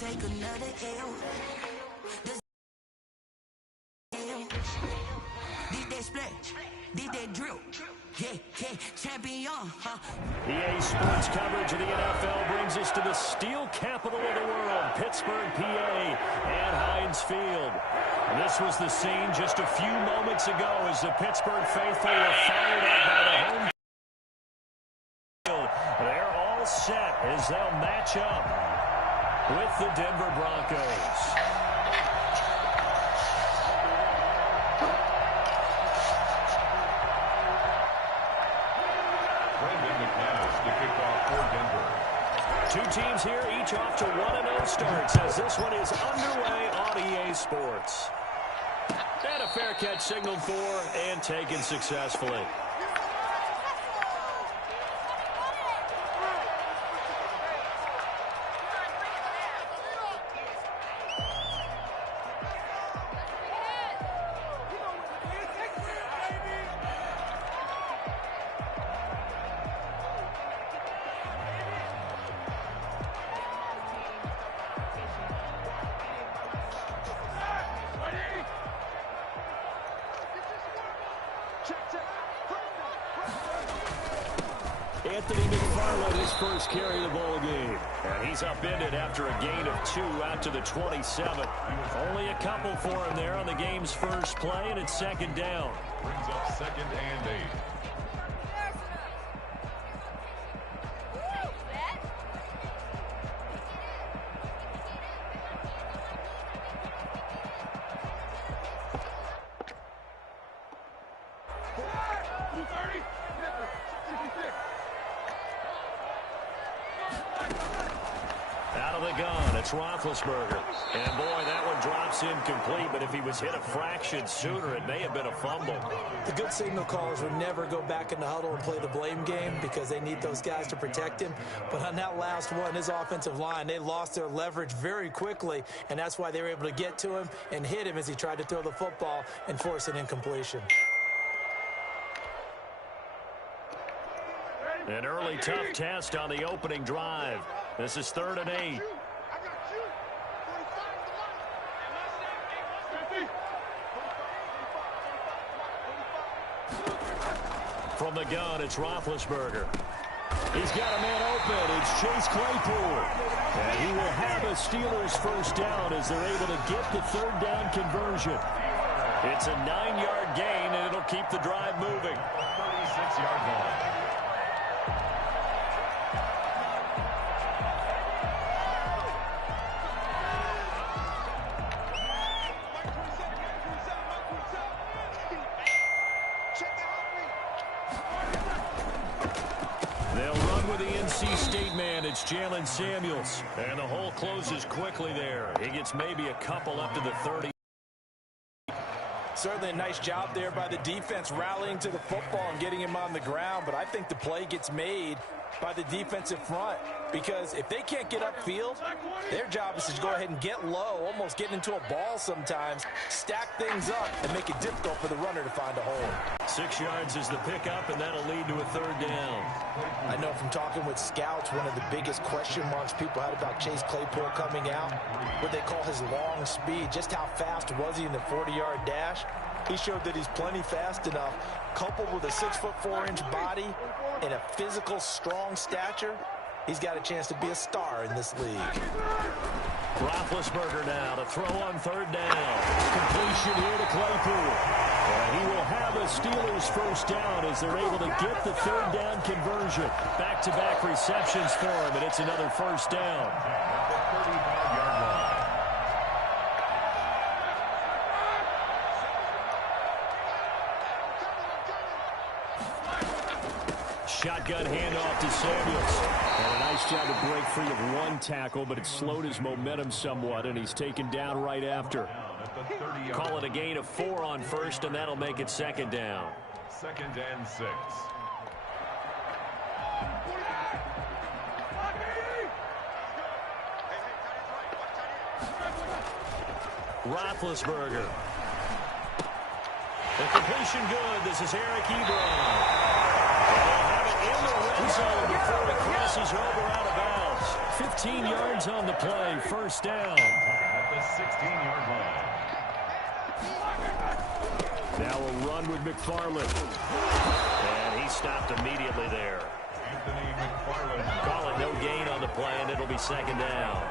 take another L. Did they split? Did they drill? Yeah, champion, huh? EA Sports coverage of the NFL brings us to the steel capital of the world, Pittsburgh, PA, at Heinz Field. This was the scene just a few moments ago as the Pittsburgh faithful were fired up by the home field. They're all set as they'll match up with the Denver Broncos. Two teams here, each off to 1-0 starts as this one is underway on EA Sports. And a fair catch signaled for and taken successfully. Anthony McFarland, his first carry of the ball game. And he's upended after a gain of 2 out to the 27. Only a couple for him there on the game's first play, and it's second down. Brings up 2nd and 8. Out of the gun, it's Roethlisberger. And boy, that one drops incomplete, but if he was hit a fraction sooner, it may have been a fumble. The good signal callers would never go back in the huddle and play the blame game because they need those guys to protect him. But on that last one, his offensive line, they lost their leverage very quickly, and that's why they were able to get to him and hit him as he tried to throw the football and force an incompletion. An early tough test on the opening drive. This is 3rd and 8. From the gun, it's Roethlisberger. He's got a man open. It's Chase Claypool. And he will have a Steelers first down as they're able to get the 3rd down conversion. It's a 9-yard gain, and it'll keep the drive moving. 36-yard line. It's Jalen Samuels, and the hole closes quickly there. He gets maybe a couple up to the 30. Certainly a nice job there by the defense rallying to the football and getting him on the ground, but I think the play gets made by the defensive front because if they can't get upfield, their job is to go ahead and get low, almost get into a ball sometimes, stack things up, and make it difficult for the runner to find a hole. 6 yards is the pickup, and that'll lead to a 3rd down. I know from talking with scouts, one of the biggest question marks people had about Chase Claypool coming out, what they call his long speed. Just how fast was he in the 40-yard dash? He showed that he's plenty fast enough, coupled with a 6'4" body and a physical, strong stature. He's got a chance to be a star in this league. Roethlisberger now to throw on 3rd down. Completion here to Claypool. And he will have a Steelers first down as they're able to get the 3rd down conversion. Back-to-back receptions for him, and it's another first down. Shotgun handoff to Samuels. And a nice job to break free of one tackle, but it slowed his momentum somewhat, and he's taken down right after. Call it a gain of 4 on first, and that'll make it 2nd down. 2nd and 6. Roethlisberger. The completion good. This is Eric Ebron. And they'll have it in the red zone before it crosses over out of bounds. yards. 15 yards on the play. First down. At the 16-yard line. Now a run with McFarland. And he stopped immediately there. Anthony McFarland. Call it no gain on the play, and it'll be second down.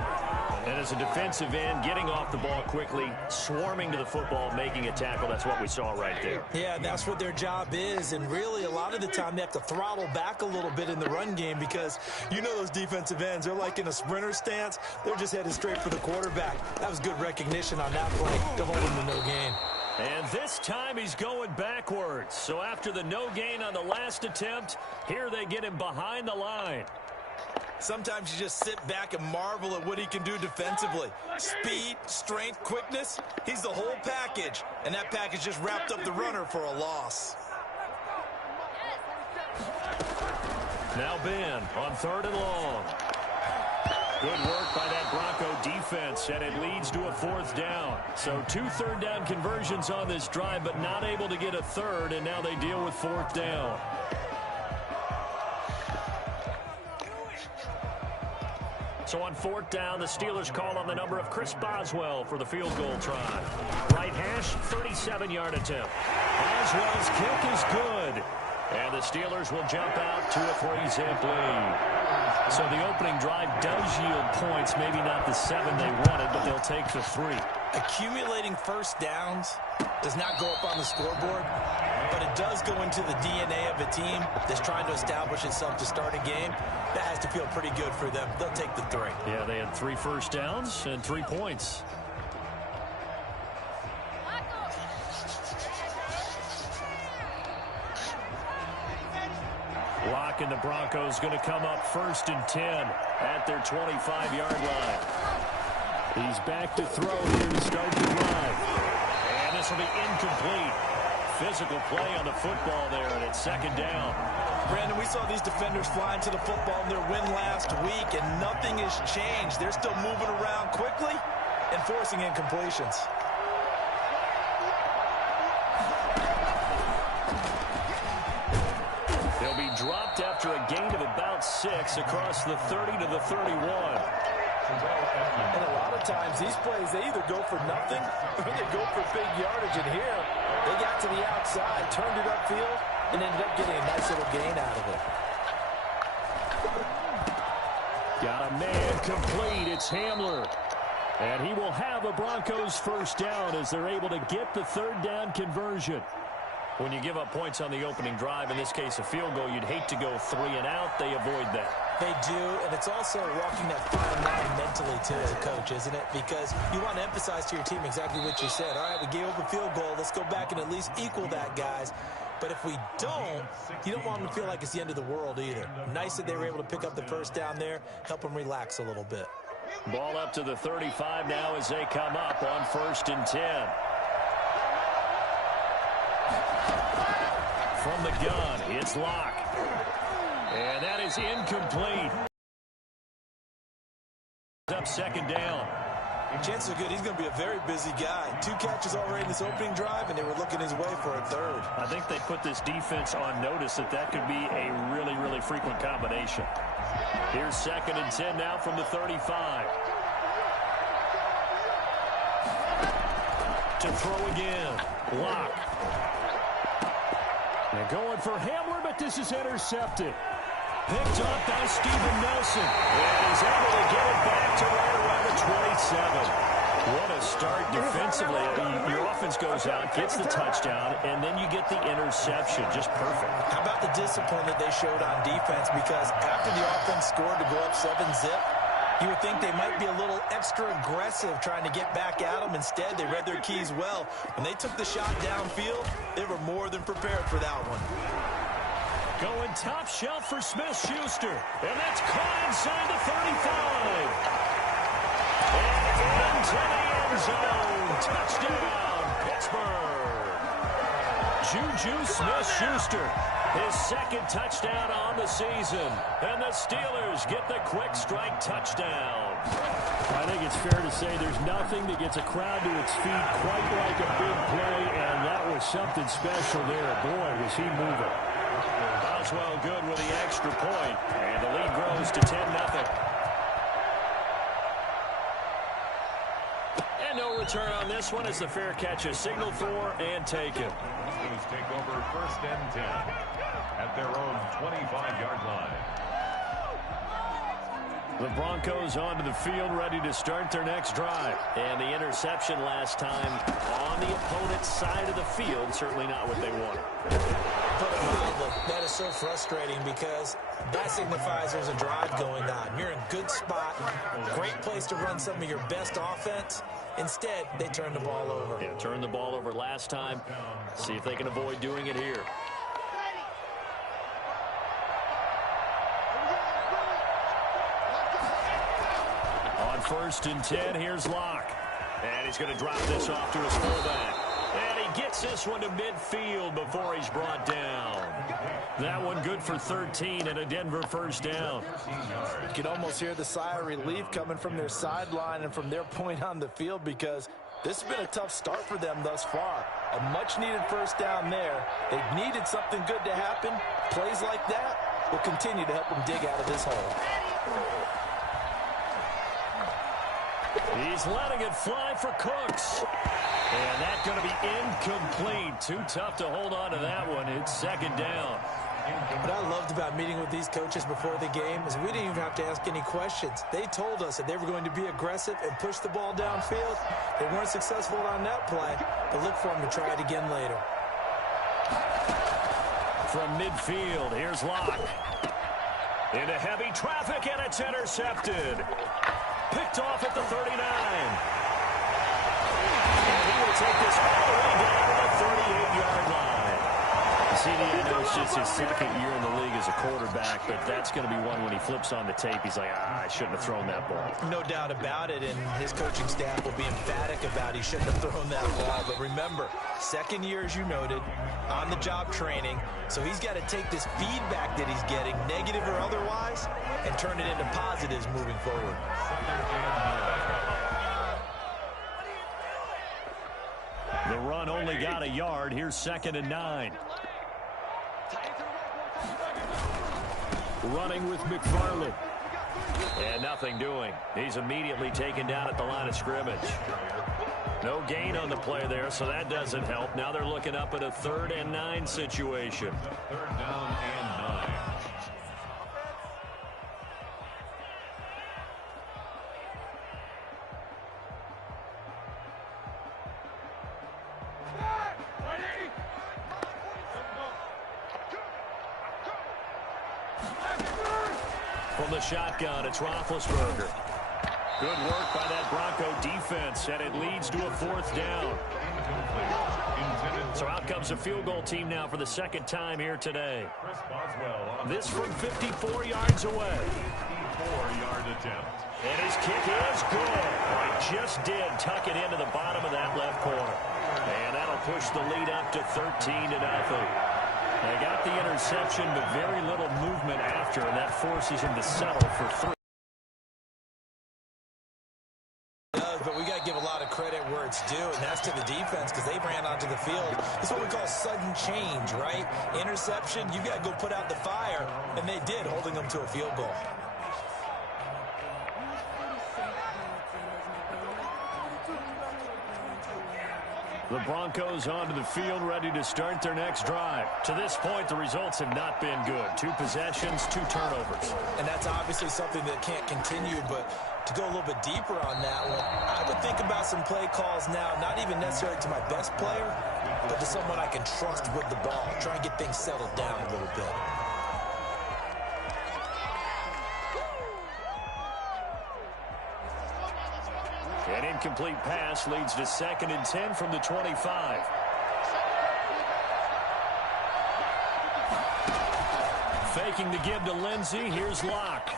And as a defensive end, getting off the ball quickly, swarming to the football, making a tackle, that's what we saw right there. Yeah, that's what their job is. And really, a lot of the time, they have to throttle back a little bit in the run game because you know those defensive ends, they're like in a sprinter stance. They're just headed straight for the quarterback. That was good recognition on that play to hold him to no gain. And this time he's going backwards. So after the no gain on the last attempt, here they get him behind the line. Sometimes you just sit back and marvel at what he can do defensively. Speed, strength, quickness, he's the whole package. And that package just wrapped up the runner for a loss. Now Ben on 3rd and long. Good work by that Bronco defense, and it leads to a 4th down. So 2 third down conversions on this drive, but not able to get a third, and now they deal with 4th down. So on 4th down, the Steelers call on the number of Chris Boswell for the field goal try. Right hash, 37-yard attempt. Boswell's kick is good. And the Steelers will jump out to a 3-zip lead. So the opening drive does yield points, maybe not the 7 they wanted, but they'll take the 3. Accumulating first downs does not go up on the scoreboard, but it does go into the DNA of a team that's trying to establish itself to start a game. That has to feel pretty good for them. They'll take the 3. Yeah, they had 3 first downs and 3 points. Lock and the Broncos going to come up 1st and 10 at their 25-yard line. He's back to throw here to start the drive. And this will be incomplete. Physical play on the football there, and it's 2nd down. Brandon, we saw these defenders flying to the football in their win last week, and nothing has changed. They're still moving around quickly and forcing incompletions. They'll be dropped after a gain of about 6 across the 30 to the 31. And a lot of times, these plays, they either go for nothing or they go for big yardage. And here, they got to the outside, turned it upfield, and ended up getting a nice little gain out of it. Got a man complete. It's Hamler. And he will have a Broncos first down as they're able to get the 3rd down conversion. When you give up points on the opening drive, in this case a field goal, you'd hate to go 3 and out. They avoid that. They do, and it's also walking that fine line mentally to the coach, isn't it? Because you want to emphasize to your team exactly what you said. All right, we gave up a field goal. Let's go back and at least equal that, guys. But if we don't, you don't want them to feel like it's the end of the world either. Nice that they were able to pick up the first down there, help them relax a little bit. Ball up to the 35 now as they come up on 1st and 10. From the gun, it's Locke. And that is incomplete. Up 2nd down. Chances are good. He's going to be a very busy guy. 2 catches already in this opening drive, and they were looking his way for a 3rd. I think they put this defense on notice that could be a really, really frequent combination. Here's 2nd and 10 now from the 35. To throw again. Locke. They're going for Hamler, but this is intercepted. Picked up by Steven Nelson. And he's able to get it back to right around the 27. What a start defensively. Your offense goes out, gets the touchdown, and then you get the interception. Just perfect. How about the discipline that they showed on defense? Because after the offense scored to go up 7-zip, you would think they might be a little extra aggressive trying to get back at them. Instead, they read their keys well. When they took the shot downfield, they were more than prepared for that one. Going top shelf for Smith-Schuster. And that's caught inside the 35. And into the end zone. Touchdown, Pittsburgh. Juju Smith-Schuster. His 2nd touchdown on the season. And the Steelers get the quick strike touchdown. I think it's fair to say there's nothing that gets a crowd to its feet quite like a big play, and that was something special there. Boy, was he moving. Boswell good with the extra point, and the lead grows to 10-0. And no return on this one as the fair catch is signaled for and taken. Steelers take over 1st and 10 at their own 25-yard line. The Broncos onto the field, ready to start their next drive. And the interception last time on the opponent's side of the field, certainly not what they wanted. Put it mildly, that is so frustrating because that signifies there's a drive going on. You're in a good spot, great place to run some of your best offense. Instead, they turn the ball over. Yeah, turned the ball over last time. See if they can avoid doing it here. On 1st and 10, here's Locke. And he's going to drop this off to his fullback. And he gets this one to midfield before he's brought down. That one good for 13 and a Denver 1st down. You can almost hear the sigh of relief coming from their sideline and from their point on the field because this has been a tough start for them thus far. A much-needed 1st down there. They've needed something good to happen. Plays like that will continue to help them dig out of this hole. He's letting it fly for Cooks. And that's going to be incomplete. Too tough to hold on to that one. It's 2nd down. What I loved about meeting with these coaches before the game is we didn't even have to ask any questions. They told us that they were going to be aggressive and push the ball downfield. They weren't successful on that play, but look for them to try it again later. From midfield, here's Locke. Into heavy traffic, and it's intercepted. Picked off at the 39. And he will take this all the way down to the 38-yard line. CD, I know it's just his 2nd year in the league as a quarterback, but that's going to be one when he flips on the tape, he's like, I shouldn't have thrown that ball. No doubt about it, and his coaching staff will be emphatic about he shouldn't have thrown that ball. But remember, 2nd year, as you noted, on-the-job training, so he's got to take this feedback that he's getting, negative or otherwise, and turn it into positives moving forward. The run only got a yard. Here's 2nd and 9. Running with McFarland. And nothing doing. He's immediately taken down at the line of scrimmage. No gain on the play there, so that doesn't help. Now they're looking up at a 3rd and 9 situation. 3rd down and 9. From the shotgun, it's Roethlisberger. Good work by that Bronco defense, and it leads to a 4th down. So out comes a field goal team now for the 2nd time here today. This from 54 yards away. 54-yard attempt. And his kick is good. Oh, he just did tuck it into the bottom of that left corner. And that'll push the lead up to 13-0. They got the interception, but very little movement after, and that forces him to settle for 3. But we got to give a lot of credit where it's due, and that's to the defense because they ran onto the field. It's what we call sudden change, right? Interception, you got to go put out the fire, and they did, holding them to a field goal. The Broncos onto the field, ready to start their next drive. To this point, the results have not been good. 2 possessions, 2 turnovers. And that's obviously something that can't continue, but to go a little bit deeper on that one, I would think about some play calls now, not even necessarily to my best player, but to someone I can trust with the ball. Try and get things settled down a little bit. An incomplete pass leads to 2nd and 10 from the 25. Faking the give to Lindsey. Here's Locke.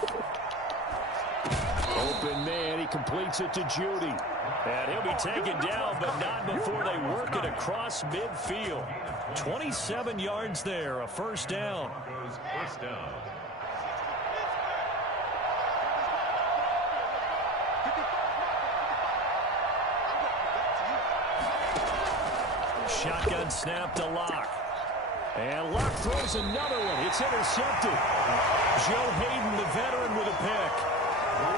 Open man. He completes it to Judy. And he'll be taken down, but not before they work it across midfield. 27 yards there. A 1st down. First down. Shotgun snap to Locke. And Locke throws another one. It's intercepted. Joe Hayden, the veteran, with a pick.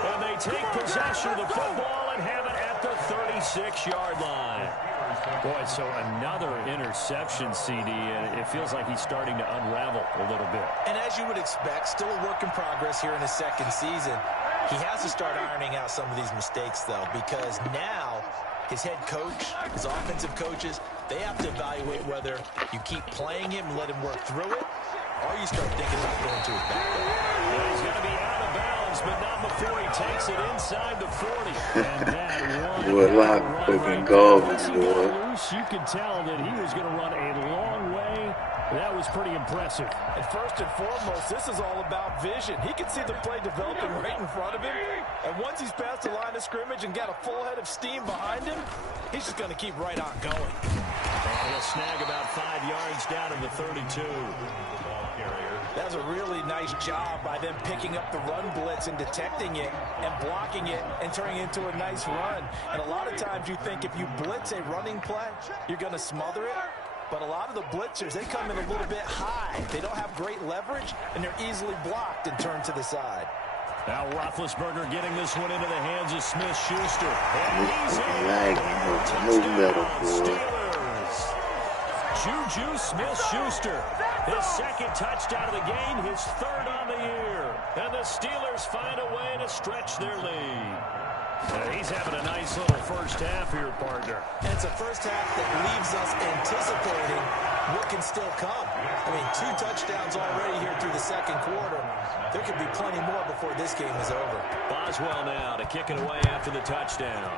And they take possession of the football and have it at the 37. 26-yard line. Boy, so another interception, CD, and it feels like he's starting to unravel a little bit. And as you would expect, still a work in progress here in his second season. He has to start ironing out some of these mistakes, though, because now his head coach, his offensive coaches, they have to evaluate whether you keep playing him and let him work through it, or you start thinking about going to his backup. Well, he's going to be out of bounds, but not before he takes it inside the 40. And that one fucking garbage, boy. You could tell that he was going to run a long way. That was pretty impressive. And first and foremost, this is all about vision. He can see the play developing right in front of him. And once he's past the line of scrimmage and got a full head of steam behind him, he's just going to keep right on going. And he'll snag about 5 yards down to the 32. That was a really nice job by them picking up the run blitz and detecting it and blocking it and turning it into a nice run. And a lot of times you think if you blitz a running play, you're going to smother it. But a lot of the blitzers, they come in a little bit high. They don't have great leverage, and they're easily blocked and turned to the side. Now Roethlisberger getting this one into the hands of Smith-Schuster. And he's in. Steelers. Juju Smith-Schuster. His second touchdown of the game, his third on the year. And the Steelers find a way to stretch their lead. He's having a nice little first half here, partner. And it's a first half that leaves us anticipating what can still come. I mean, 2 touchdowns already here through the second quarter. There could be plenty more before this game is over. Boswell now to kick it away after the touchdown.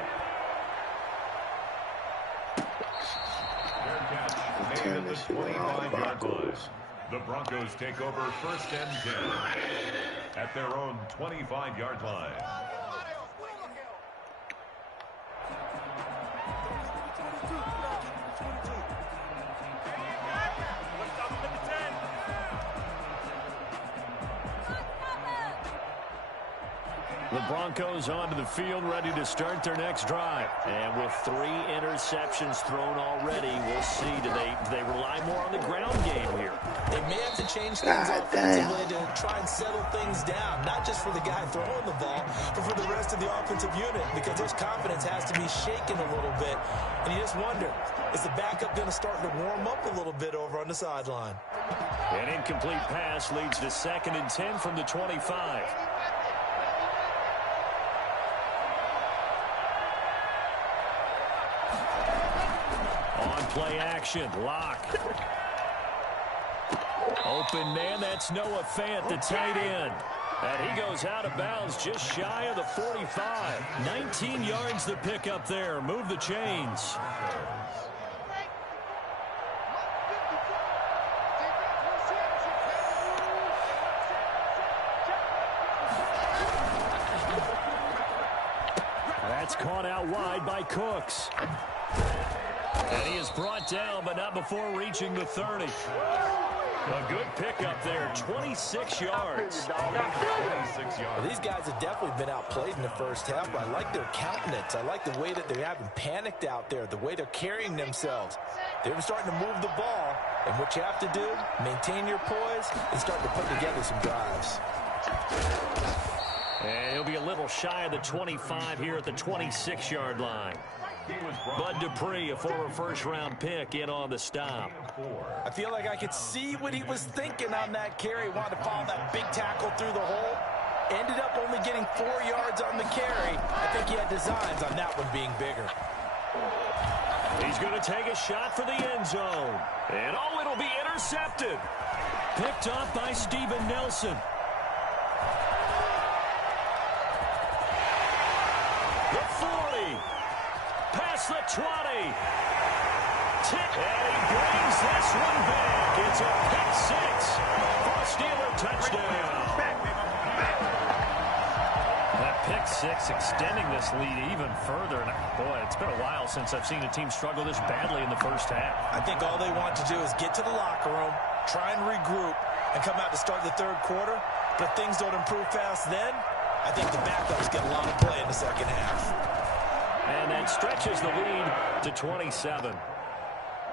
The Broncos take over first and 10 at their own 25-yard line. The Broncos onto the field, ready to start their next drive. And with 3 interceptions thrown already, we'll see. Do they rely more on the ground game here? They may have to change things offensively to try and settle things down, not just for the guy throwing the ball, but for the rest of the offensive unit, because his confidence has to be shaken a little bit. And you just wonder, is the backup going to start to warm up a little bit over on the sideline? An incomplete pass leads to 2nd and 10 from the 25. Play action, lock. Open man, that's Noah Fant, the tight end. And he goes out of bounds just shy of the 45. 19 yards to pick up there. Move the chains. That's caught out wide by Cooks. And he is brought down, but not before reaching the 30. A good pickup there, 26 yards. Well, these guys have definitely been outplayed in the first half, but I like their countenance. I like the way that they haven't panicked out there, the way they're carrying themselves. They're starting to move the ball, and what you have to do, maintain your poise and start to put together some drives. And he'll be a little shy of the 25 here at the 26-yard line. Bud Dupree, a former first-round pick, in on the stop. I feel like I could see what he was thinking on that carry. Wanted to follow that big tackle through the hole. Ended up only getting 4 yards on the carry. I think he had designs on that one being bigger. He's going to take a shot for the end zone. And, oh, it'll be intercepted. Picked up by Steven Nelson. The 40. Past the 20. And he brings this one back. It's a pick 6 for a Steeler touchdown. That pick 6 extending this lead even further. And boy, it's been a while since I've seen a team struggle this badly in the first half. I think all they want to do is get to the locker room, try and regroup, and come out to start the third quarter. But if things don't improve fast then, I think the backups get a lot of play in the second half. And that stretches the lead to 27.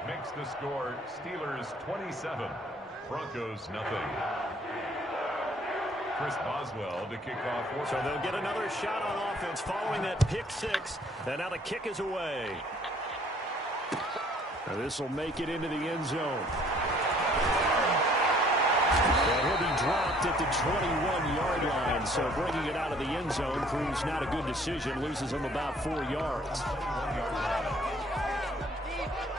Makes the score Steelers 27, Broncos nothing. Chris Boswell to kick off. So they'll get another shot on offense following that pick six. And now the kick is away. Now this will make it into the end zone. And he'll be dropped at the 21-yard line. So bringing it out of the end zone proves not a good decision. Loses him about 4 yards.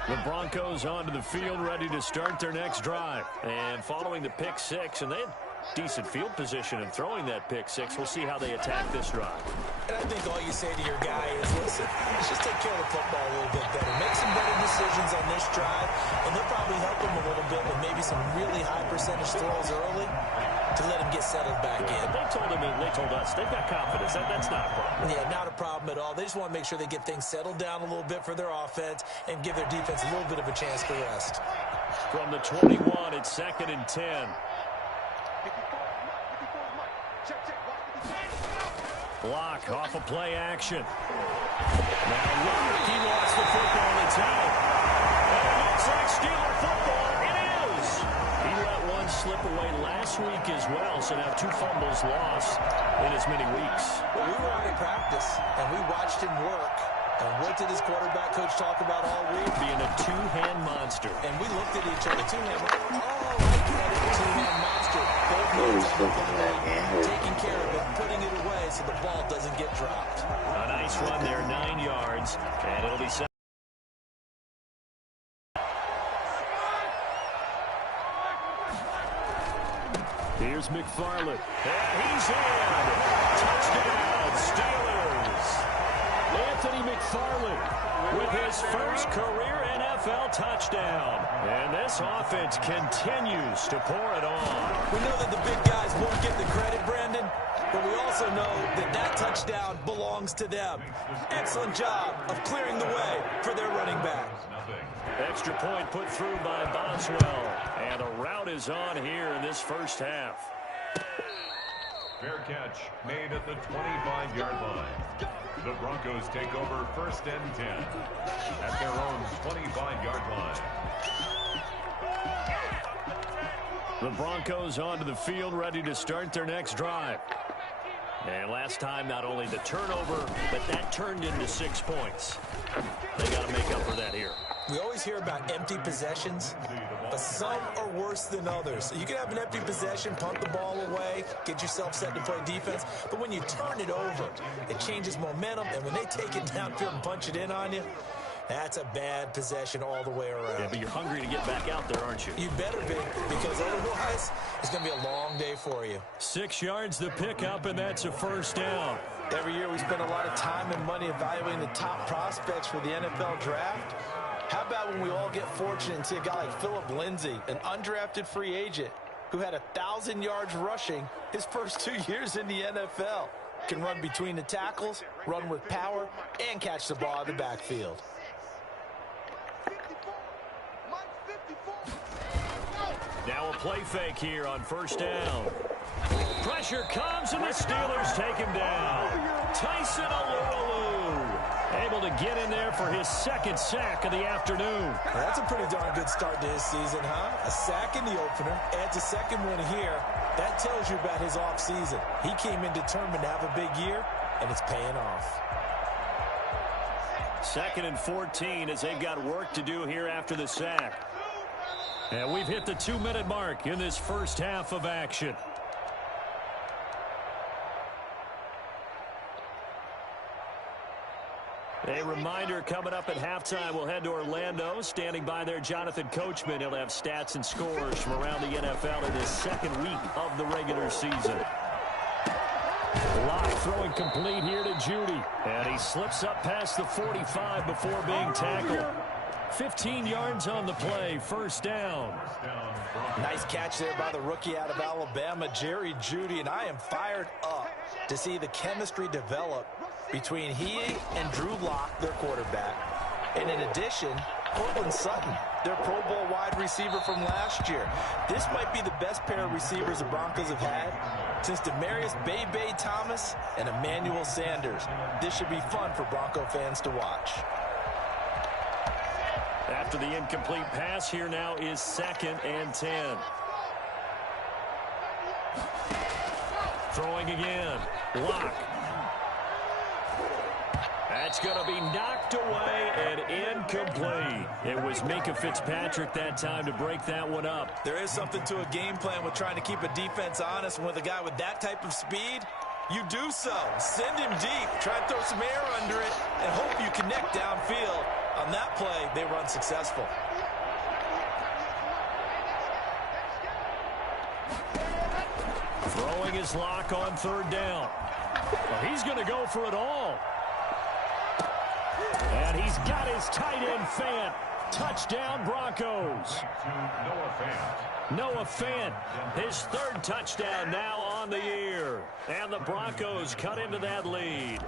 The Broncos onto the field, ready to start their next drive. And following the pick six, and they had decent field position in throwing that pick six. We'll see how they attack this drive. And I think all you say to your guy is, listen, let's just take care of the football a little bit better. Make some better decisions on this drive, and they'll probably help him a little bit with maybe some really high percentage throws early to let him get settled back in. They told him, and they told us, they've got confidence. That's not a problem. Yeah, not a problem at all. They just want to make sure they get things settled down a little bit for their offense and give their defense a little bit of a chance to rest. From the 21, it's 2nd and 10. Block off of play action. Now look, he lost the football. It's out. And it looks like Steeler football. It is. He let one slip away last week as well, so now 2 fumbles lost in as many weeks. Well, we were out of practice, and we watched him work. And what did his quarterback coach talk about all week? Being a two-hand monster. And we looked at each other. Two-hand monster. Oh, I get it. Two-hand monster. Both hands taking care of it, putting it away so the ball doesn't get dropped. A nice run there, 9 yards. And it'll be set. Here's McFarland. And he's in. Touchdown, Steelers. Anthony McFarland with his first career NFL touchdown. And this offense continues to pour it on. We know that the big guys won't get the credit, Brandon, but we also know that that touchdown belongs to them. Excellent job of clearing the way for their running back. Extra point put through by Boswell. And a route is on here in this first half. Fair catch made at the 25-yard line. The Broncos take over 1st and 10 at their own 25-yard line. The Broncos onto the field, ready to start their next drive. And last time, not only the turnover, but that turned into 6 points. They got to make up for that here. We always hear about empty possessions, but some are worse than others. You can have an empty possession, punt the ball away, get yourself set to play defense, but when you turn it over, it changes momentum, and when they take it downfield and punch it in on you, that's a bad possession all the way around. Yeah, but you're hungry to get back out there, aren't you? You better be, because otherwise, it's going to be a long day for you. 6 yards the pickup, and that's a first down. Every year we spend a lot of time and money evaluating the top prospects for the NFL draft. How about when we all get fortunate and see a guy like Philip Lindsay, an undrafted free agent who had 1,000 yards rushing his first 2 years in the NFL. Can run between the tackles, run with power, and catch the ball out of the backfield. Now a play fake here on first down. Pressure comes, and the Steelers take him down. Tyson Alualu able to get in there for his 2nd sack of the afternoon. That's a pretty darn good start to his season, huh? A sack in the opener, adds a 2nd one here. That tells you about his offseason. He came in determined to have a big year, and it's paying off. 2nd and 14 as they've got work to do here after the sack. And we've hit the 2-minute mark in this first half of action. A reminder, coming up at halftime, we'll head to Orlando. Standing by there, Jonathan Coachman. He'll have stats and scores from around the NFL in his 2nd week of the regular season. Locke throwing complete here to Judy. And he slips up past the 45 before being tackled. 15 yards on the play, first down. Nice catch there by the rookie out of Alabama, Jerry Jeudy, and I am fired up to see the chemistry develop between he and Drew Lock, their quarterback. And in addition, Courtland Sutton, their Pro Bowl wide receiver from last year. This might be the best pair of receivers the Broncos have had since Demaryius Bebe Thomas and Emmanuel Sanders. This should be fun for Bronco fans to watch. After the incomplete pass, here now is 2nd and 10. Throwing again. Locke. That's going to be knocked away and incomplete. It was Minkah Fitzpatrick that time to break that one up. There is something to a game plan with trying to keep a defense honest. With a guy with that type of speed, you do so. Send him deep. Try and throw some air under it and hope you connect downfield. On that play, they were unsuccessful. Throwing his Locke on third down. Well, he's going to go for it all. And he's got his tight end Fant. Touchdown Broncos. Noah Fant, his third touchdown now on the year. And the Broncos cut into that lead.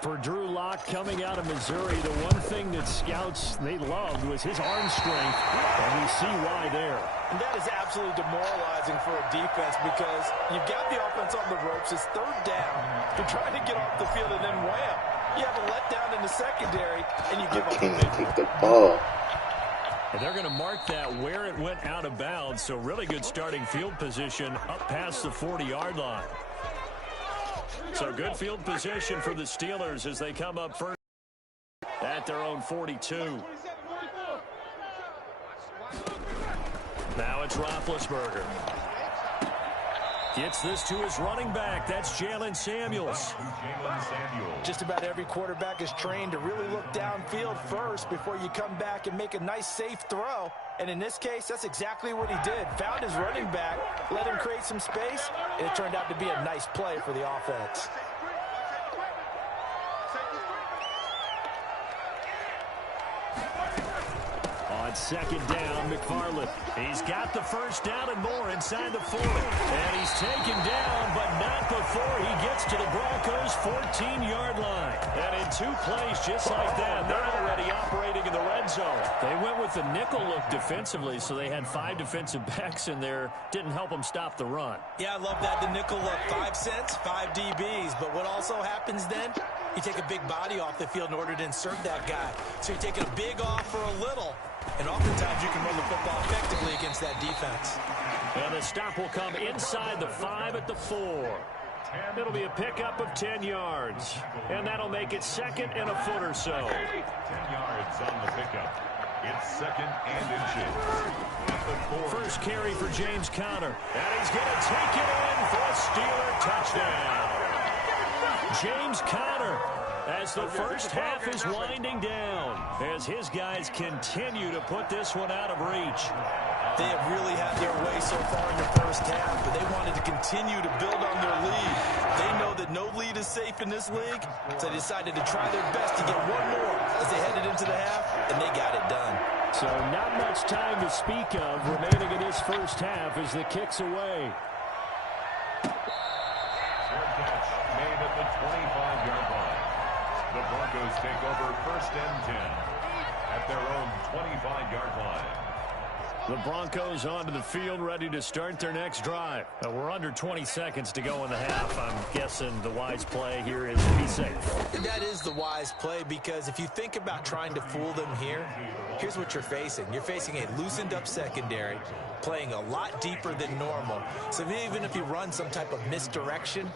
For Drew Lock coming out of Missouri, the one thing that scouts they loved was his arm strength, and we see why there. And that is absolutely demoralizing for a defense because you've got the offense on the ropes. It's third down. You're trying to get off the field, and then wham, you have a letdown in the secondary, and you give up the big kick the ball. And they're going to mark that where it went out of bounds, so really good starting field position up past the 40-yard line. So good field position for the Steelers as they come up first at their own 42. Now it's Roethlisberger. Gets this to his running back. That's Jalen Samuels. Just about every quarterback is trained to really look downfield first before you come back and make a nice, safe throw. And in this case, that's exactly what he did. Found his running back, let him create some space, and it turned out to be a nice play for the offense. On second down, McFarland. He's got the first down and more inside the 40. And he's taken down, but not before he gets to the Broncos' 14-yard line. And in two plays just like that, they're already operating in the red zone. They went with the nickel look defensively, so they had 5 defensive backs in there. Didn't help them stop the run. Yeah, I love that, the nickel look. 5 cents, 5 DBs. But what also happens then, you take a big body off the field in order to insert that guy. So you're taking a big off for a little. And oftentimes you can run the football effectively against that defense. And the stop will come inside the 5 at the 4. It'll be a pickup of 10 yards. And that'll make it second and a foot or so. 10 yards on the pickup. It's second and inches. At the 4. First carry for James Conner. And he's going to take it in for a Steeler touchdown. James Conner, as the first half is winding down, as his guys continue to put this one out of reach. They have really had their way so far in the first half, but they wanted to continue to build on their lead. They know that no lead is safe in this league, so they decided to try their best to get one more as they headed into the half, and they got it done. So not much time to speak of remaining in this first half as the kick's away. Made at the 25-yard line. The Broncos take over first and 10 at their own 25-yard line. The Broncos onto the field, ready to start their next drive. We're under 20 seconds to go in the half. I'm guessing the wise play here is to be safe. And that is the wise play, because if you think about trying to fool them here, here's what you're facing. You're facing a loosened up secondary, playing a lot deeper than normal. So even if you run some type of misdirection,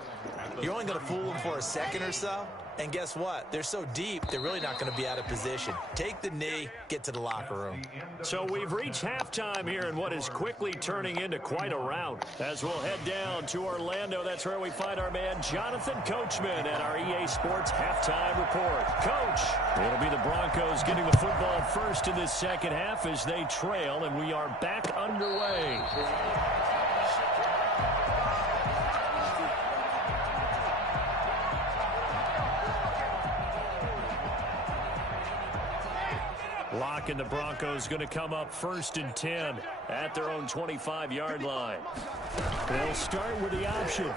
you're only going to fool them for a second or so. And guess what? They're so deep, they're really not going to be out of position. Take the knee, get to the locker room. So we've reached halftime here in what is quickly turning into quite a rout. As we'll head down to Orlando, that's where we find our man Jonathan Coachman at our EA Sports Halftime Report. Coach, it'll be the Broncos getting the football first in this second half as they trail, and we are back underway. Locke and the Broncos going to come up first and 10 at their own 25-yard line. They'll start with the option.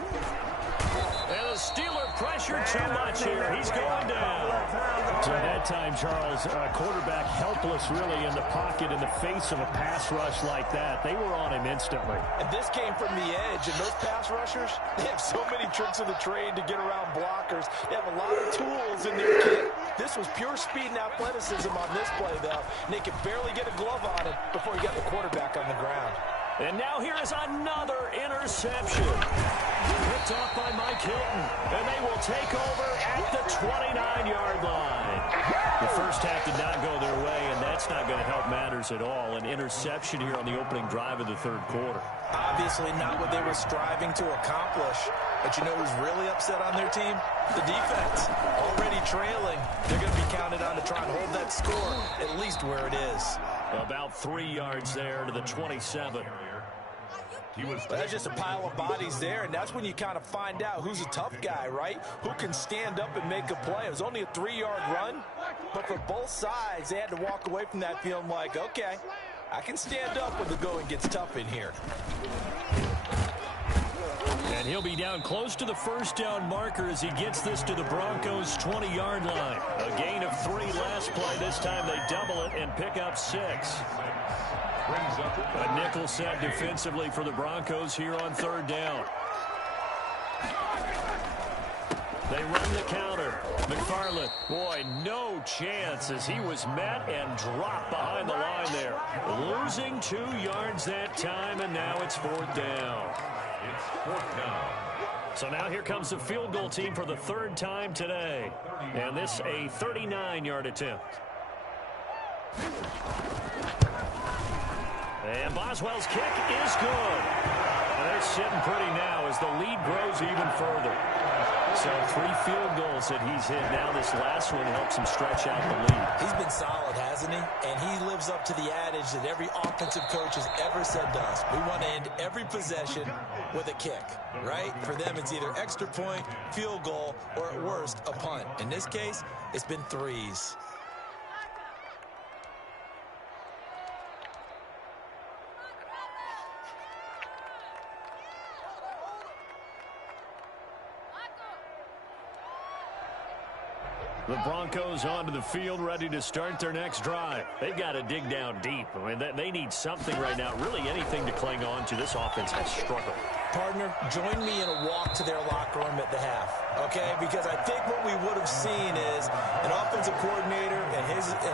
And the Steeler pressure too much here. He's going down. So at that time, Charles, quarterback helpless really in the pocket in the face of a pass rush like that. They were on him instantly. And this came from the edge, and those pass rushers, they have so many tricks of the trade to get around blockers. They have a lot of tools in their kit. This was pure speed and athleticism on this play, though. And they could barely get a glove on it before he got the quarterback on the ground. And now here is another interception. Picked off by Mike Hilton. And they will take over at the 29-yard line. The first half did not go their way, and that's not going to help matters at all. An interception here on the opening drive of the third quarter. Obviously not what they were striving to accomplish. But you know who's really upset on their team? The defense. Already trailing. They're going to be counted on to try and hold that score, at least where it is. About 3 yards there to the 27. But that's just a pile of bodies there, and that's when you kind of find out who's a tough guy, right? Who can stand up and make a play. It was only a 3-yard run, but for both sides, they had to walk away from that feeling like, okay, I can stand up when the going gets tough in here. And he'll be down close to the first down marker as he gets this to the Broncos' 20-yard line. A gain of 3 last play. This time they double it and pick up 6. A nickel set defensively for the Broncos here on third down. They run the counter. McFarland, boy, no chance as he was met and dropped behind the line there. Losing 2 yards that time, and now it's 4th down. It's 4th down. So now here comes the field goal team for the 3rd time today. And this a 39-yard attempt. And Boswell's kick is good. And they're sitting pretty now as the lead grows even further. So 3 field goals that he's hit. Now this last one helps him stretch out the lead. He's been solid, hasn't he? And he lives up to the adage that every offensive coach has ever said to us. We want to end every possession with a kick, right? For them, it's either extra point, field goal, or at worst, a punt. In this case, it's been 3s. The Broncos onto the field, ready to start their next drive. They've got to dig down deep. I mean, they need something right now, really anything to cling on to. This offense has struggled. Partner, join me in a walk to their locker room at the half, okay? Because I think what we would have seen is an offensive coordinator and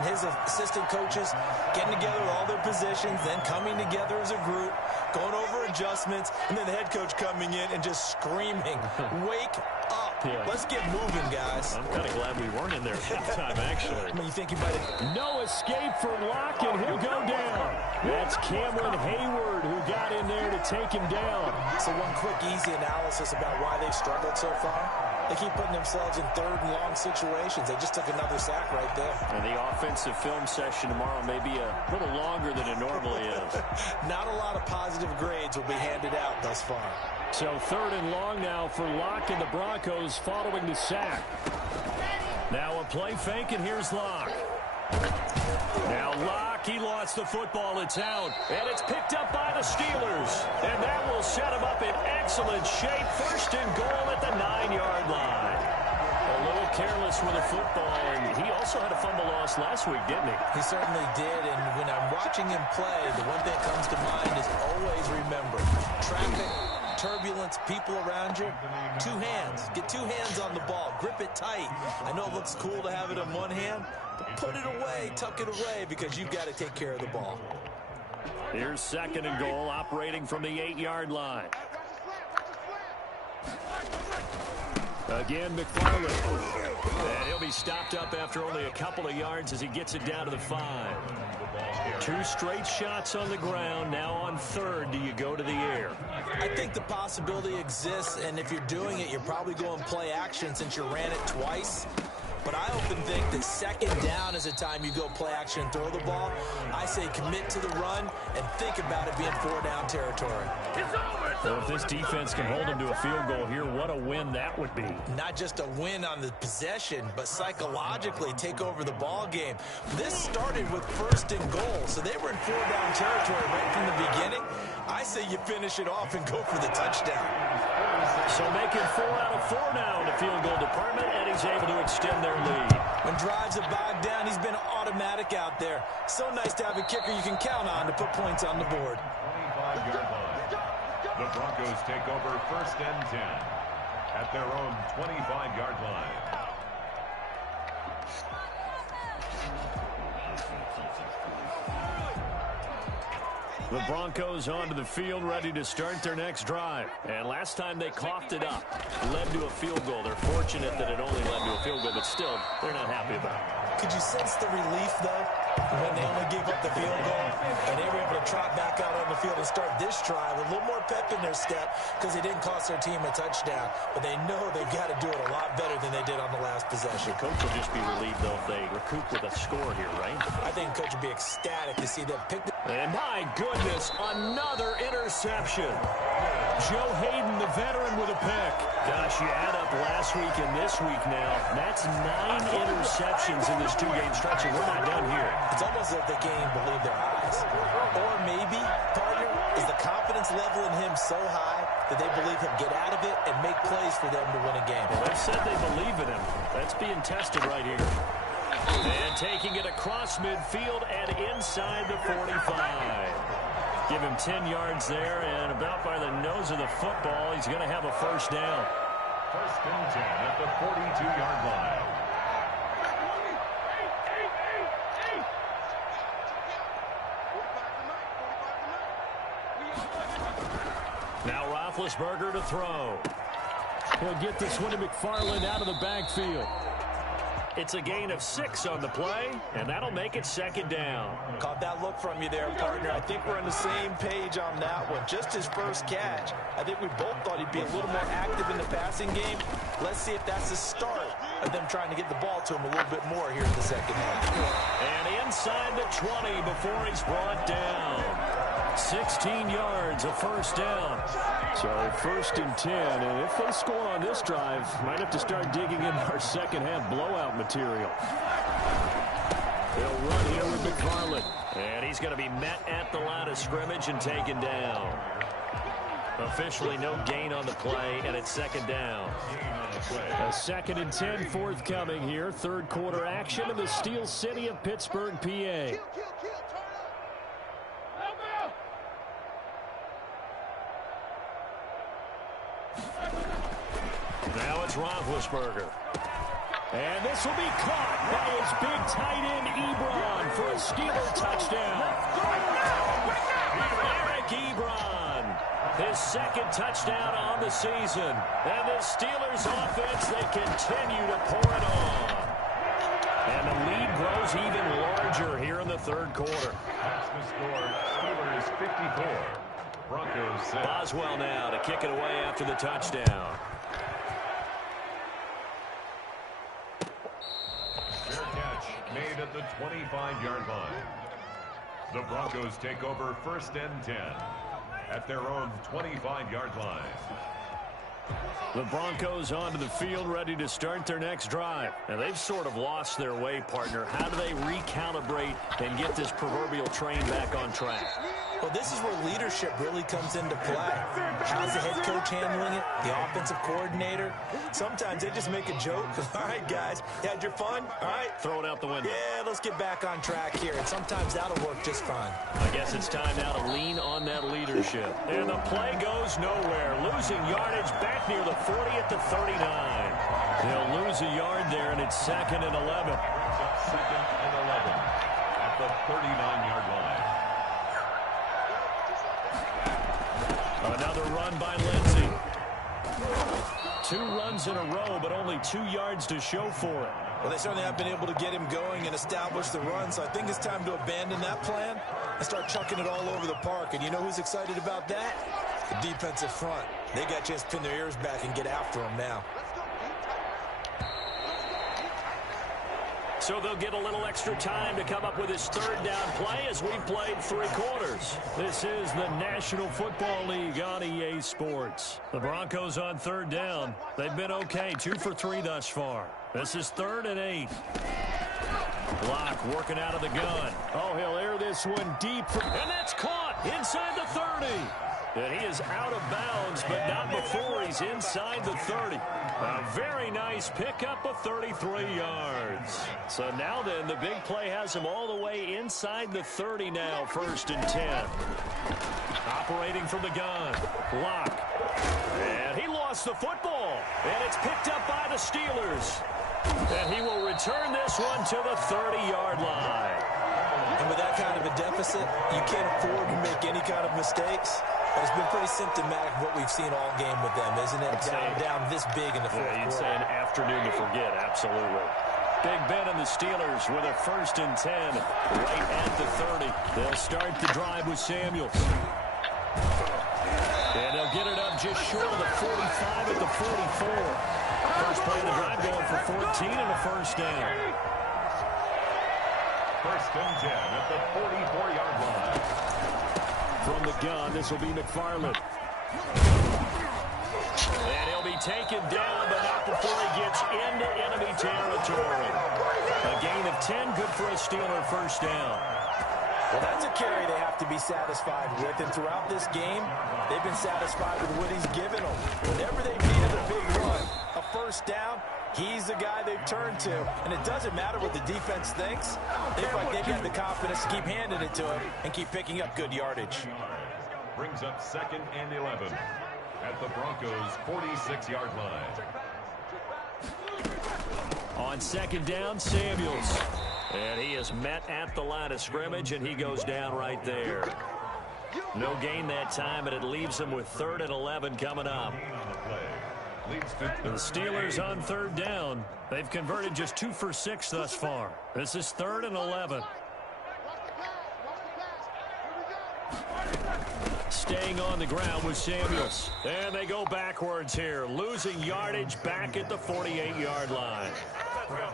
his assistant coaches getting together with all their positions, then coming together as a group, going over adjustments, and then the head coach coming in and just screaming, wake up. Yeah. Let's get moving, guys. I'm kind of glad we weren't in there at that time, actually. I mean, you think you might have... No escape for Locke, and he'll go down. That's Cameron Hayward who got in there to take him down. So one quick, easy analysis about why they've struggled so far. They keep putting themselves in 3rd and long situations. They just took another sack right there. And the offensive film session tomorrow may be a little longer than it normally is. Not a lot of positive grades will be handed out thus far. So 3rd and long now for Locke and the Broncos following the sack. Now a play fake, and here's Locke. Now Locke, he lost the football. It's out, and it's picked up by the Steelers. And that will set him up in excellent shape. 1st and goal at the 9-yard line. A little careless with the football, and he also had a fumble loss last week, didn't he? He certainly did, and when I'm watching him play, the one thing that comes to mind is always remember, traffic, turbulence, people around you, 2 hands. Get 2 hands on the ball. Grip it tight. I know it looks cool to have it in one hand, but put it away, tuck it away, because you've got to take care of the ball. Here's 2nd and goal, operating from the 8-yard line. Again, McFarland. And he'll be stopped up after only a couple of yards as he gets it down to the 5. 2 straight shots on the ground. Now on 3rd, do you go to the air? I think the possibility exists, and if you're doing it, you're probably going play action since you ran it twice. But I often think that 2nd down is the time you go play action and throw the ball. I say commit to the run and think about it being 4-down territory. Well, if this defense can hold them to a field goal here, what a win that would be. Not just a win on the possession, but psychologically take over the ball game. This started with 1st and goal, so they were in 4-down territory right from the beginning. I say you finish it off and go for the touchdown. So making 4 out of 4 now in the field goal department, and he's able to extend their lead. When drives are bogged down, he's been automatic out there. So nice to have a kicker you can count on to put points on the board. 25-yard line. The Broncos take over 1st and 10 at their own 25-yard line. The Broncos onto the field, ready to start their next drive. And last time they coughed it up, led to a field goal. They're fortunate that it only led to a field goal, but still, they're not happy about it. Could you sense the relief, though, when they only gave up the field goal and they were able to trot back out on the field and start this drive with a little more pep in their step because they didn't cost their team a touchdown. But they know they've got to do it a lot better than they did on the last possession. Coach will just be relieved, though, if they recoup with a score here, right? I think Coach would be ecstatic to see them pick the... And my goodness, another interception. Joe Hayden, the veteran, with a pick. Gosh, you add up last week and this week now. That's 9 interceptions in this 2-game stretch, and we're not done here. It's almost as if they can't even believe their eyes. Or maybe, partner, is the confidence level in him so high that they believe he'll get out of it and make plays for them to win a game. Well, they said they believe in him. That's being tested right here. And taking it across midfield and inside the 45. Give him 10 yards there, and about by the nose of the football, he's going to have a first down. First and 10 at the 42-yard line. Now Roethlisberger to throw. He'll get this one to McFarland out of the backfield. It's a gain of 6 on the play, and that'll make it second down. Caught that look from you there, partner. I think we're on the same page on that one. Just his first catch. I think we both thought he'd be a little more active in the passing game. Let's see if that's the start of them trying to get the ball to him a little bit more here in the second half. And inside the 20 before he's brought down. 16 yards, a first down. So first and 10, and if they score on this drive, might have to start digging in our second half blowout material. They'll run here with McFarland. And he's going to be met at the line of scrimmage and taken down. Officially no gain on the play, and it's second down. A second and 10 forthcoming here. Third quarter action in the Steel City of Pittsburgh, PA. Now it's Roethlisberger. And this will be caught by his big tight end, Ebron, for a Steeler touchdown. Eric Ebron, his second touchdown on the season. And the Steelers offense, they continue to pour it on. And the lead grows even larger here in the third quarter. That's the score. Steelers 54. Broncos 6. Boswell now to kick it away after the touchdown. Fair catch made at the 25-yard line. The Broncos take over first and 10 at their own 25-yard line. The Broncos onto the field, ready to start their next drive. And they've sort of lost their way, partner. How do they recalibrate and get this proverbial train back on track? Well, this is where leadership really comes into play. How's the head coach handling it? The offensive coordinator? Sometimes they just make a joke. All right, guys, you had your fun? All right. Throw it out the window. Yeah, let's get back on track here. And sometimes that'll work just fine. I guess it's time now to lean on that leadership. And the play goes nowhere. Losing yardage back near the 40 at the 39. They'll lose a yard there, and it's second and 11. Second and 11 at the 39-yard line. Another run by Lindsey. 2 runs in a row, but only 2 yards to show for it. Well, they certainly have been able to get him going and establish the run, so I think it's time to abandon that plan and start chucking it all over the park. And you know who's excited about that? The defensive front. They got a chance to pin their ears back and get after him now. So they'll get a little extra time to come up with his third down play as we've played 3 quarters. This is the National Football League on EA Sports. The Broncos on third down. They've been okay, 2 for 3 thus far. This is 3rd and 8. Block working out of the gun. Oh, he'll air this one deep. And that's caught inside the 30. And he is out of bounds, but not before he's inside the 30. A very nice pickup of 33 yards. So now then, the big play has him all the way inside the 30 now, 1st and 10. Operating from the gun. Block. And he lost the football. And it's picked up by the Steelers. And he will return this one to the 30-yard line. And with that kind of a deficit, you can't afford to make any kind of mistakes. But it's been pretty symptomatic of what we've seen all game with them, isn't it? Down this big in the fourth quarter. You'd say an afternoon to forget, absolutely. Big Ben and the Steelers with a 1st and 10 right at the 30. They'll start the drive with Samuels. And they'll get it up just short of the 45 at the 44. First play of the drive going for 14 and a 1st down. 1st and 10 at the 44-yard line. From the gun, this will be McFarland. And he'll be taken down, but not before he gets into enemy territory. A gain of 10, good for a Steeler 1st down. Well, that's a carry they have to be satisfied with. And throughout this game, they've been satisfied with what he's given them. Whenever they've needed a big run, a 1st down, he's the guy they've turned to. And it doesn't matter what the defense thinks. They feel like they've got the confidence to keep handing it to him and keep picking up good yardage. Brings up 2nd and 11 at the Broncos' 46-yard line. On 2nd down, Samuels. And he is met at the line of scrimmage, and he goes down right there. No gain that time, and it leaves him with 3rd and 11 coming up. The Steelers on 3rd down. They've converted just 2 for 6 thus far. This is 3rd and 11. Staying on the ground with Samuels. And they go backwards here, losing yardage back at the 48-yard line.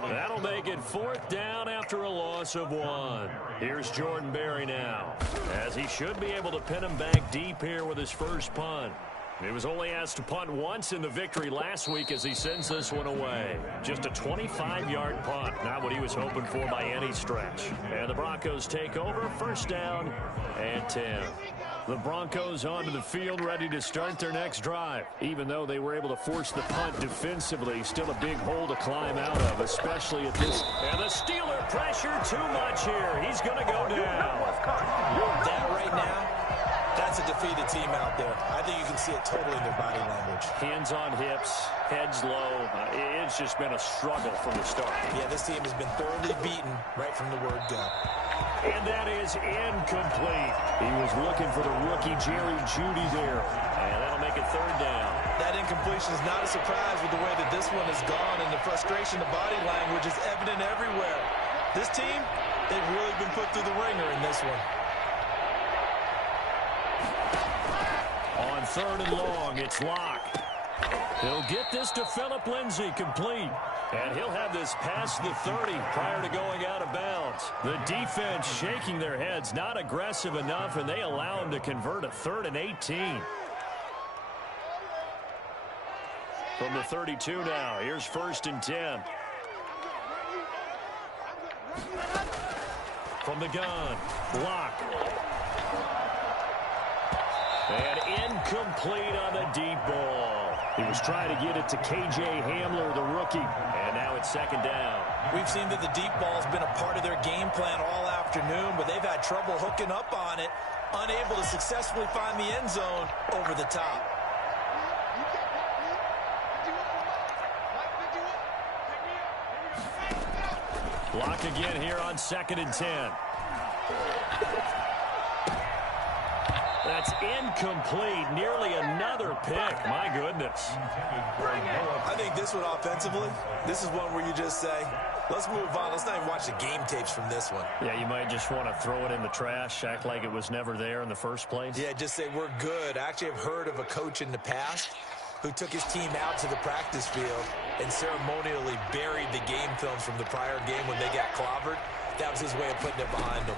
That'll make it 4th down after a loss of 1. Here's Jordan Berry now, as he should be able to pin him back deep here with his first punt. He was only asked to punt once in the victory last week as he sends this one away. Just a 25-yard punt, not what he was hoping for by any stretch. And the Broncos take over, 1st down and 10. The Broncos onto the field ready to start their next drive. Even though they were able to force the punt defensively, still a big hole to climb out of, especially at this. And the Steeler pressure too much here. He's going to go down. That right now, that's a defeated team out there. I think you can see it totally in their body language. Hands on hips, heads low. It's just been a struggle from the start. Yeah, this team has been thoroughly beaten right from the word go. And that is incomplete. He was looking for the rookie Jerry Jeudy there. And that'll make it 3rd down. That incompletion is not a surprise with the way that this one has gone, and the frustration, the body language is evident everywhere. This team, they've really been put through the ringer in this one. On 3rd and long, it's Locke. He'll get this to Phillip Lindsay, complete. And he'll have this past the 30 prior to going out of bounds. The defense shaking their heads, not aggressive enough, and they allow him to convert a 3rd and 18. From the 32 now, here's 1st and 10. From the gun, Locke. And incomplete on the deep ball. He was trying to get it to K.J. Hamler, the rookie. And now it's 2nd down. We've seen that the deep ball's been a part of their game plan all afternoon, but they've had trouble hooking up on it, unable to successfully find the end zone over the top. Block again here on 2nd and 10. That's incomplete. Nearly another pick. My goodness. I think this one offensively, this is one where you just say, let's move on. Let's not even watch the game tapes from this one. Yeah, you might just want to throw it in the trash, act like it was never there in the first place. Yeah, just say we're good. I actually have heard of a coach in the past who took his team out to the practice field and ceremonially buried the game films from the prior game when they got clobbered. That was his way of putting it behind them.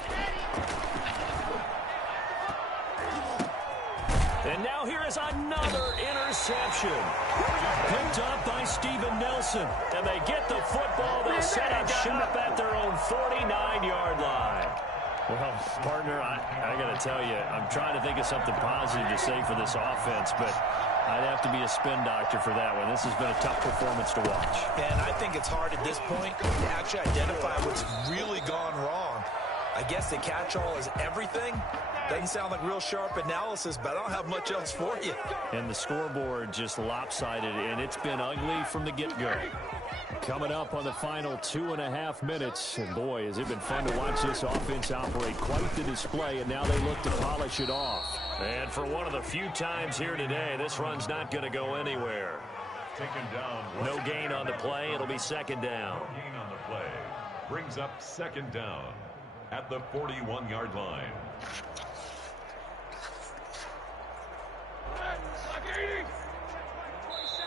And now here is another interception. Picked up by Steven Nelson. And they get the football. They'll set up shop at their own 49-yard line. Well, partner, I got to tell you, I'm trying to think of something positive to say for this offense, but I'd have to be a spin doctor for that one. This has been a tough performance to watch. And I think it's hard at this point to actually identify what's really gone wrong. I guess the catch-all is everything. Doesn't sound like real sharp analysis, but I don't have much else for you. And the scoreboard just lopsided, and it's been ugly from the get-go. Coming up on the final 2.5 minutes, and boy, has it been fun to watch this offense operate. Quite the display, and now they look to polish it off. And for one of the few times here today, this run's not going to go anywhere. Taken down. No gain on the play. It'll be second down. No gain on the play. Brings up second down at the 41-yard line.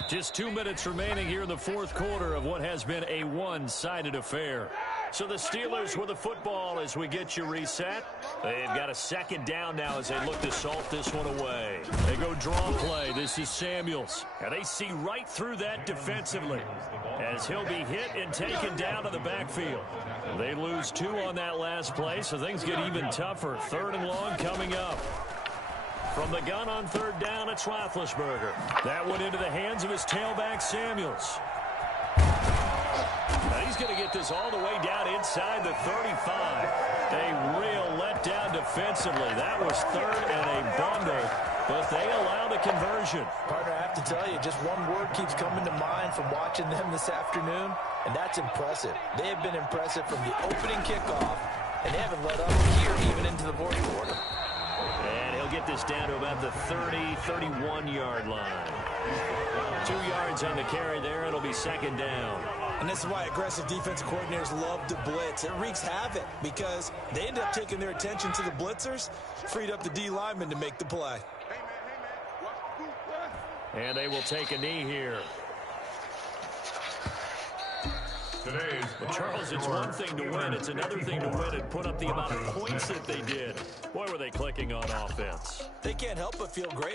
Just 2 minutes remaining here in the fourth quarter of what has been a one-sided affair. So the Steelers with the football as we get you reset. They've got a second down now as they look to salt this one away. They go draw play. This is Samuels. And they see right through that defensively as he'll be hit and taken down to the backfield. They lose 2 on that last play, so things get even tougher. 3rd and long coming up. From the gun on 3rd down, it's Roethlisberger. That went into the hands of his tailback, Samuels. Now he's going to get this all the way down inside the 35. A real letdown defensively. That was 3rd and a bundle, but they allow the conversion. Partner, I have to tell you, just one word keeps coming to mind from watching them this afternoon, and that's impressive. They have been impressive from the opening kickoff, and they haven't let up here even into the fourth quarter. And he'll get this down to about the 31-yard line. 2 yards on the carry there. It'll be second down. And this is why aggressive defensive coordinators love to blitz. It wreaks havoc because they end up taking their attention to the blitzers, freed up the D lineman to make the play. And they will take a knee here. But Charles, it's one thing to win. It's another thing to win and put up the amount of points that they did. Boy, were they clicking on offense. They can't help but feel great